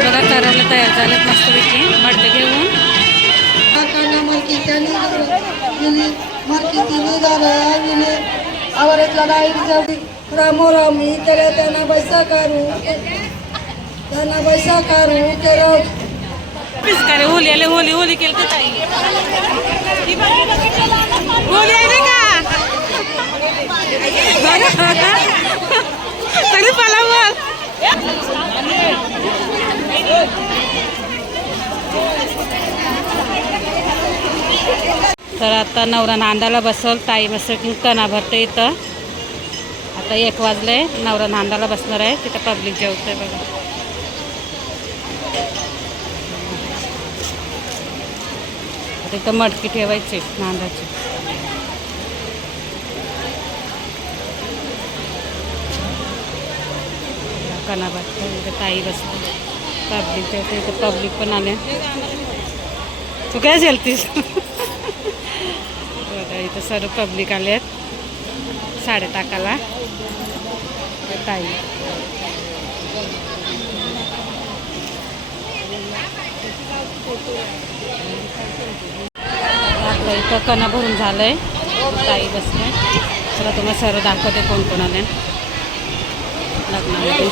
बघा करवलं तयार झालेत मस्तपैकी. मडकं घेऊन. काकांना मार्केटच्या निघाली मार्केटची निघालं विने आवरतला बाहेर रामोरामी त्याला त्यांना पैसा काढू. त्यांना पैसा काढू तर पिचकारे होली आले होली होली केली तर ताई. होली आहे का बघा तरी पलावर तर आता नवरा नांदाला बसल ताई मस्त कणा भरते इथं. आता एक वाजलं आहे नवरा नांदाला बसणार आहे तिथं पब्लिक जेवतंय बघा. आता इथं मडकी ठेवायची नांदाची. कणाभात इथं ताई बसली. पब्लिक जेवते इथं पब्लिक पण आले. तू काय झेलतीस इथं सर्व पब्लिक आले आहेत. साडे टाकाला ताई. आपलं इथं कणा भरून झालंय. ताई बसले. चला तुम्हाला सर्व दाखवते कोण कोण आले. लग्नामध्ये.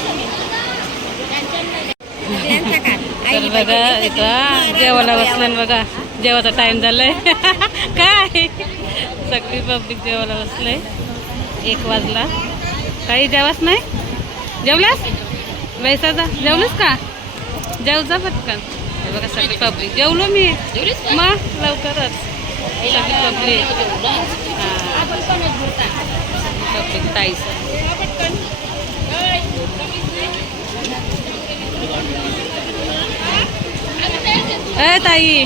तर बघा इथं जेवायला बसलं ना बघा जेवायचा टाइम झालाय. काय? सगळी पब्लिक जेवायला बसले एक वाजला. काही जेवाच नाही? जेवलास? वैसाचा जेवलंस का? जेव जा पटकन. हे बघा सगळी पब्लिक जेवलो मी. मग लवकरच. सगळी पब्लिक पब्लिक ताईस ए ताई.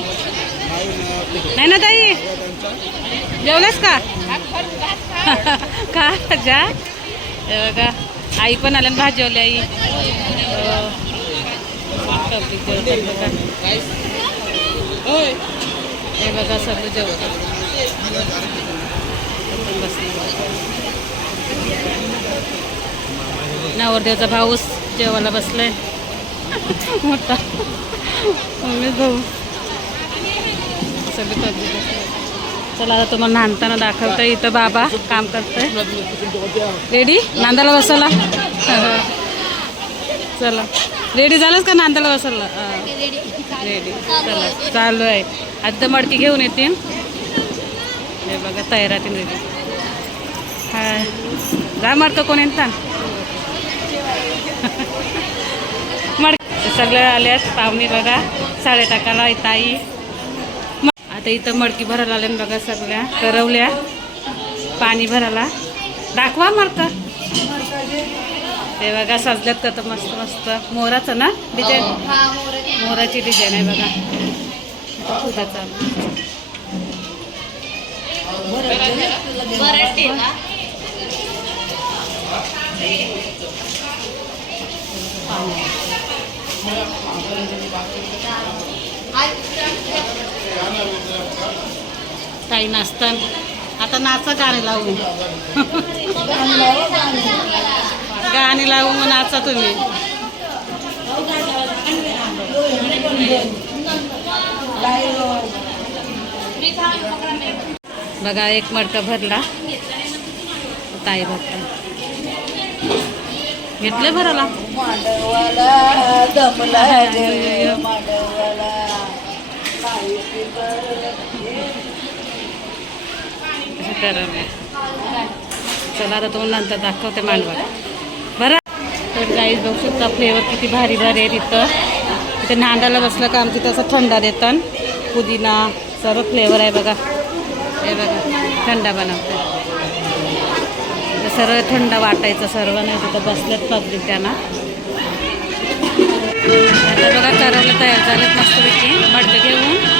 नाही ना ताई? जेवलंस का? का? जा. हे बघा आई पण आल्या ना भात जेवली आई. हो. बघा हे बघा सगळं जेवत नवरदेवचा भाऊस जेवायला बसलाय. मोठा. मम्मी भाऊ सगळे पब्लिक बसले. चला आता तुम्हाला नांदताना दाखवतं इथं बाबा काम करतोय. रेडी नांदाला बसायला चला. रेडी झालंच का नांदाला बसायला रेडी चला चालू आहे. आता मडकी घेऊन येतील. हे बघा तयारातील रेडी हाय. जा मडकं कोण येतात मड सगळे आल्यात पाहुणे बघा. साडे टाकाला ताई. आता इथं मडकी भरायला आल्या बघा सगळ्या. करवल्या. पाणी भरायला. दाखवा मडका. ते बघा सजल्यात का तर मस्त मस्त. मोराचं ना डिझाईन मोराची डिझाईन आहे बघा. फुलाचा काही नाचतं आता नाचा गाणे लावू. गाणी लावू मग नाचा तुम्ही. बघा एक मडका भरला. ताई भरता घेतले भराला असं चला आता तो नंतर दाखवते मांडवा. बरं? तर गाईज बघू शकता फ्लेवर किती भारी भारी आहे तिथं तिथे नांदायला बसलं का आमची तसं थंडा देतात पुदिना सर्व फ्लेवर आहे बघा. हे बघा थंडा बनवते. सर्व थंड वाटायचं सर्व नाही तिथं बसलेत पब्लिक त्यांना. आता बघा करवलं तयार झालेत मस्तपैकी. मडकं घेऊन.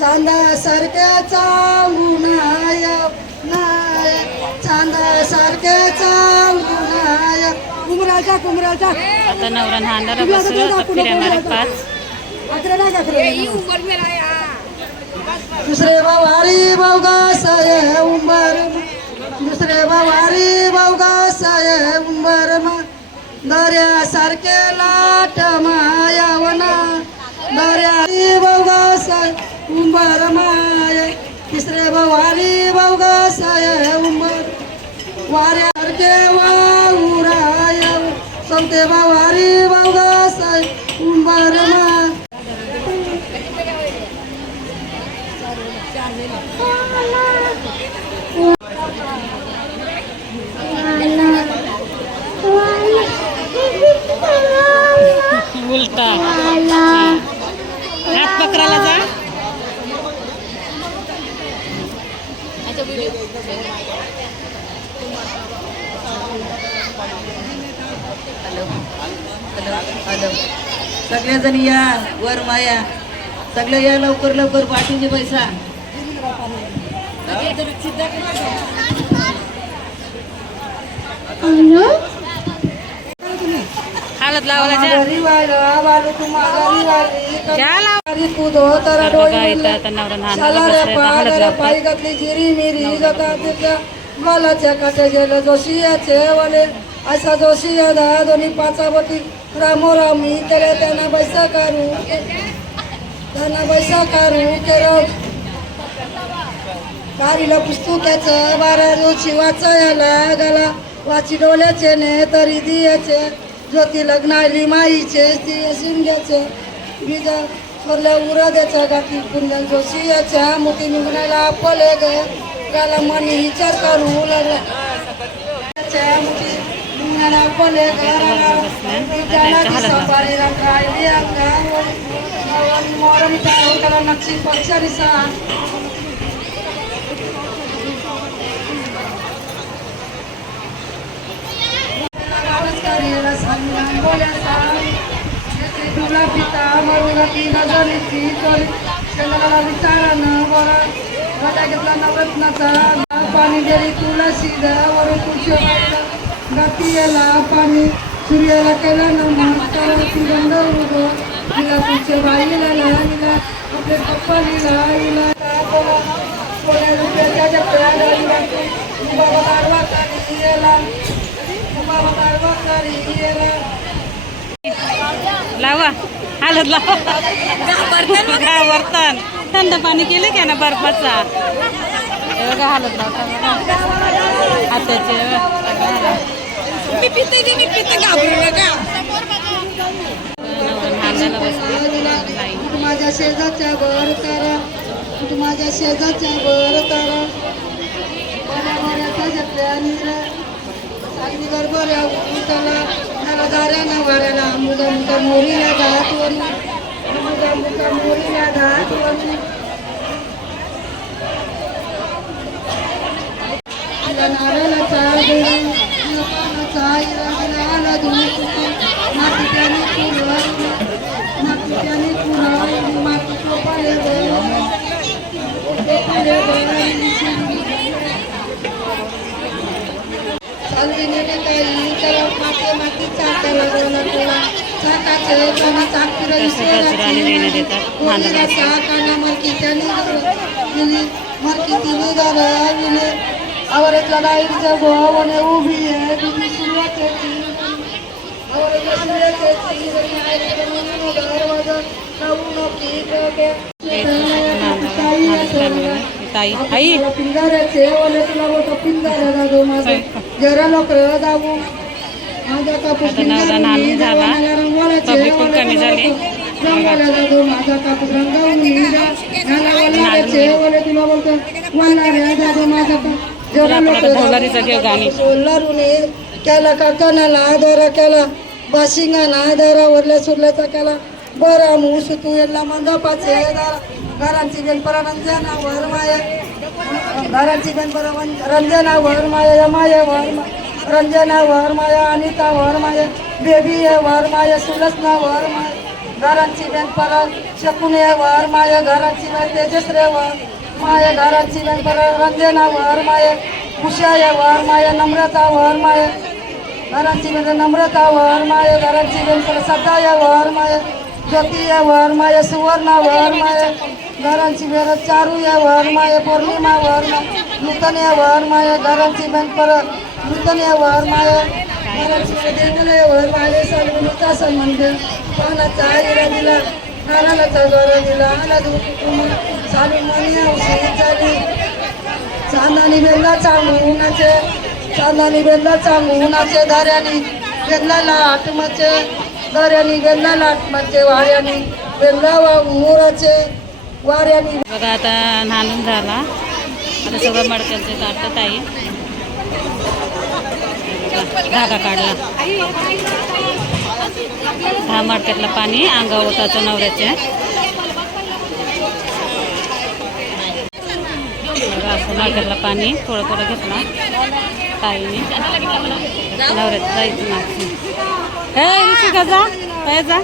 चांदा सारख्याचा उन्हाय नाय. चांदा सारख्याचा उन्हाय उमराचा कुमराचा आता नवरा नांदाला बसलं आता फिरणार पाच. अकरा दुसरे बावारी बावगासाय उंबरम दुसरे बावारी बावगासाय उंबरम दर्यासारखे लाट मायावना. दर्या बावगासाय उंबर माय तिसरे बावारी बावगासाय उंबर. वाऱ्यासारखे वाउराय चौथे बावारी बावगासाय उंबर माय उलटा. हात पकडायला जा सगळेजण या वर माया. सगळे या लवकर लवकर पाठवून दे पैसा. लावायला हळद पायी घातली जिरी मिरी. जाता तिथल्या मालाच्या काट्या गेलं जोशियाचे वाले. असा जोशी दादा दोन्ही पाचावटी रामो रामी त्याला त्यांना बैसा कारू त्यांना बैसा कारू केलं कारीला पुस्तकाचं बारा जोशी वाचायला गाला वाची डोल्याचे ने तरी दियाचे. ज्योती लग्नाली माईचे ती शिंग्याचे. बीज उरा द्याच्या गाठी कुंदन जोशियाच्या मोठी निघण्याला आपले ग गाला मनी विचार करू लागला. त्या नक्षी पक्षारी सा तुला पिता मरुला ती नजरीची चोरी शेणाला विचारानं बरा गटा घेतला नवरत्नाचा पाणी गेली तुला सीधा वरून तुझ्या गतीला पाणी सूर्याला केला नमस्कार ती गंध उगो तिला तुझ्या बाईला हिला आपले पप्पा लिला हिला कोण्या रुपयाच्या लावा. हळद लावा थंड पाणी केलं का ना बर्फाचा? हे बघा हळद लावतात हाताचे नांदायला बसले तू माझ्या शेजाच्या वर तारा माझ्या शेजाच्या बर तर. जपल्या निरा. गरबऱ्या उताला वाऱ्याला मुदा मुदा मोरीला घात मुदा मुदा मोरीला घात नारळाचा गोळा तिला पानाचा माती माती देतात कोणीला चाकाना मरकी त्याने गेली मरकी तिने झालं गेले आवरेतला लाईटचं गोवणे उभी आहे तुझी सुरुवात होती आवरेतला सुरुवात होती जरी आहे म्हणून दरवाजा लावू नको ताई आई पिंजाऱ्याचे ओले तुला बोलतो पिंजाऱ्या दादो माझं जरा लोकर दाबू माझा कापूस आता नवरा नाणून झाला. Public पण कमी झाली. रंगाला दादो माझा कापूस रंगावून निघा ह्याला वलाऱ्याचे ओले तुला बोलतो वलाऱ्या दादो माझा कापूस जरा आपण आता लोकर ढोलारीचं घेऊ गाणी. सोलारून केला का कणाला दोरा केला. बाशिंगा नाही दारावरल्या सुरल्याचा काला. बरा मुस तू याला मंदापाचे दारा घरांची बेनपरा रंजनावर माया. घरांची बेनपरा रंजनावर माया माया वर माया अनितावर माया बेबी वर माया सुलसनावर माया. घरांची बेनपरा शकुनेवर माया घरांची बेन तेजश्रेवर माया घरांची बेनपरा रंजनावर माया उषायावर नम्रता वर माया. घरांची बेन म्हणजे नम्रतावर माया घरांची बेनपरा सदायावर माया ज्योतियावर माया सुवर्णावर माया. घरांची बेन म्हणजे चारूयावर माया पौर्णिमावर माया नूतन्यावर माया. घरांची बेनपरा नूतन्यावर माया. घरांची बेन म्हणजे देवलयावर माया सलमुनीचा संबंध. पानाचा हिरा दिला नारळाचा गौर दिला आला दूध चालू मनी औषधी चाली चांदानी बेल्ला चांगू उन्हाचे चांदानी बेल्ला चांगू उन्हाचे धाऱ्यानी बेल्ला लाट मचे धाऱ्यानी बेल्ला लाट मचे वाऱ्यानी बेल्ला उराचे वाऱ्यानी बघा आता नांदून झाला. आता सगळं मडक्याचे काढतात आई धागा काढला. हा मडक्यातलं पाणी अंगावर होताचं बघा असं नागरला पाणी थोडं थोडं घेतलं. ताईने. नवऱ्यात जायचं मागची. हे जा. काय जा.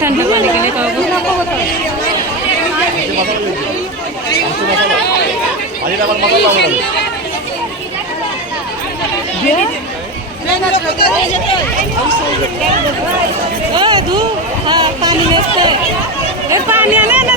थंड पाणी गेले का बघू ओ हा पाणी नसते. हे पाणी आलं ना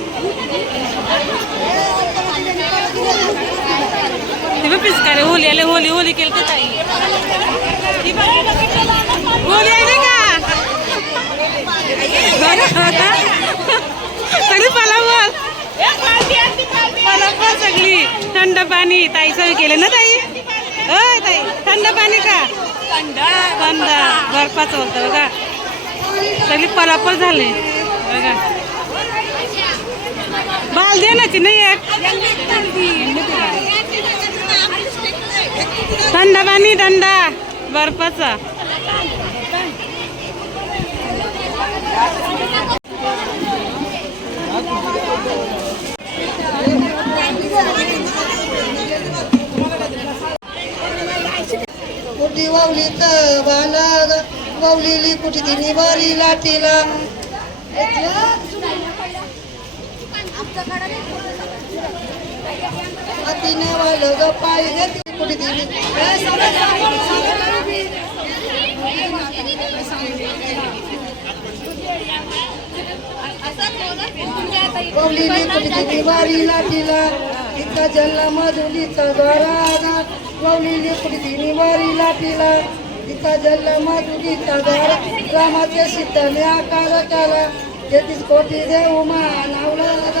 तुम्ही पिचकारे होली आले होली होली केलं तर ताई. होली आहे का? तरी होता सगळी बोल सगळी. थंड पाणी. ताई सगळी केलं ना ताई? होय ताई. थंड पाणी का? थंड. बर्फाचं होतं बघा. सगळी पलापल झाले. बघा. बाल दे ना ती नाही एक. थंड पाणी थंड बर्फाचा. कुठी वावली तर बाला वावलेली कुठे तिने वारी लाटीला हातीने वाल ग पाय घेतली कुठे दिली वावलेली कुठी तिने वारी लाटीला इतका जल्ला मधुलीचा द्वारा वावलेली कुठी तिने वारी लाटीला इतका जल्ला मधुलीचा द्वारा आकार केला. तेहतीस कोटी देऊ मानवला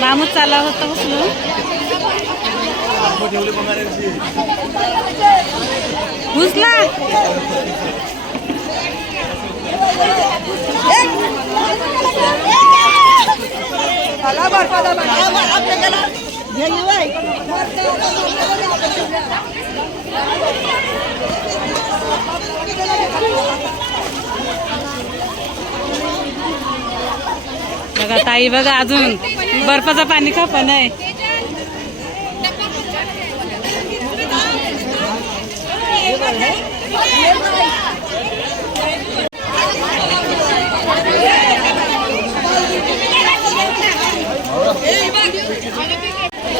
लांबच चालला होता उचलून. उचला. बघा ताई बघा अजून बर्फाचं पाणी का पण आहे.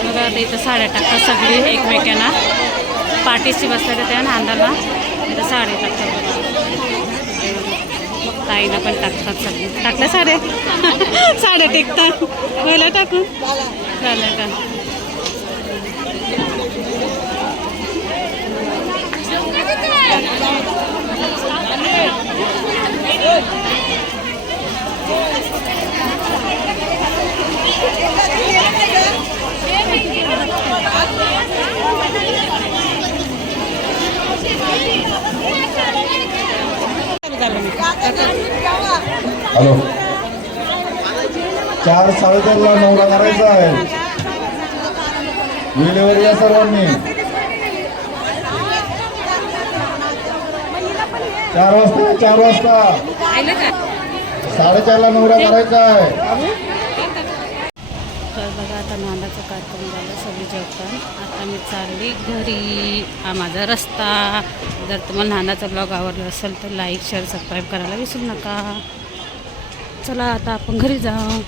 बघा आता इथं साड्या टाकतात सगळी एकमेकांना. पाठीशी बसल्या त्या नांदाला इथं साडी टाकतात. आईला पण टाकतात सगळी. टाकल्या साड्या? साड्या टेकतात. पहिला टाकून झालं का? हॅलो. चार साडेचारला नवरा करायचा आहे. वेळेवर या सर्वांनी. चार वाजता चार वाजता. साडेचारला नवरा करायचा आहे. आता नांदाचा कार्यक्रम झाला सगळी जेवतात. आता मी चालली घरी. हा माझा रस्ता. जर तुम्हाला नांदाचा ब्लॉग आवडला असेल तर लाईक शेअर सबस्क्राईब करायला विसरू नका. चला आता आपण घरी जाऊ.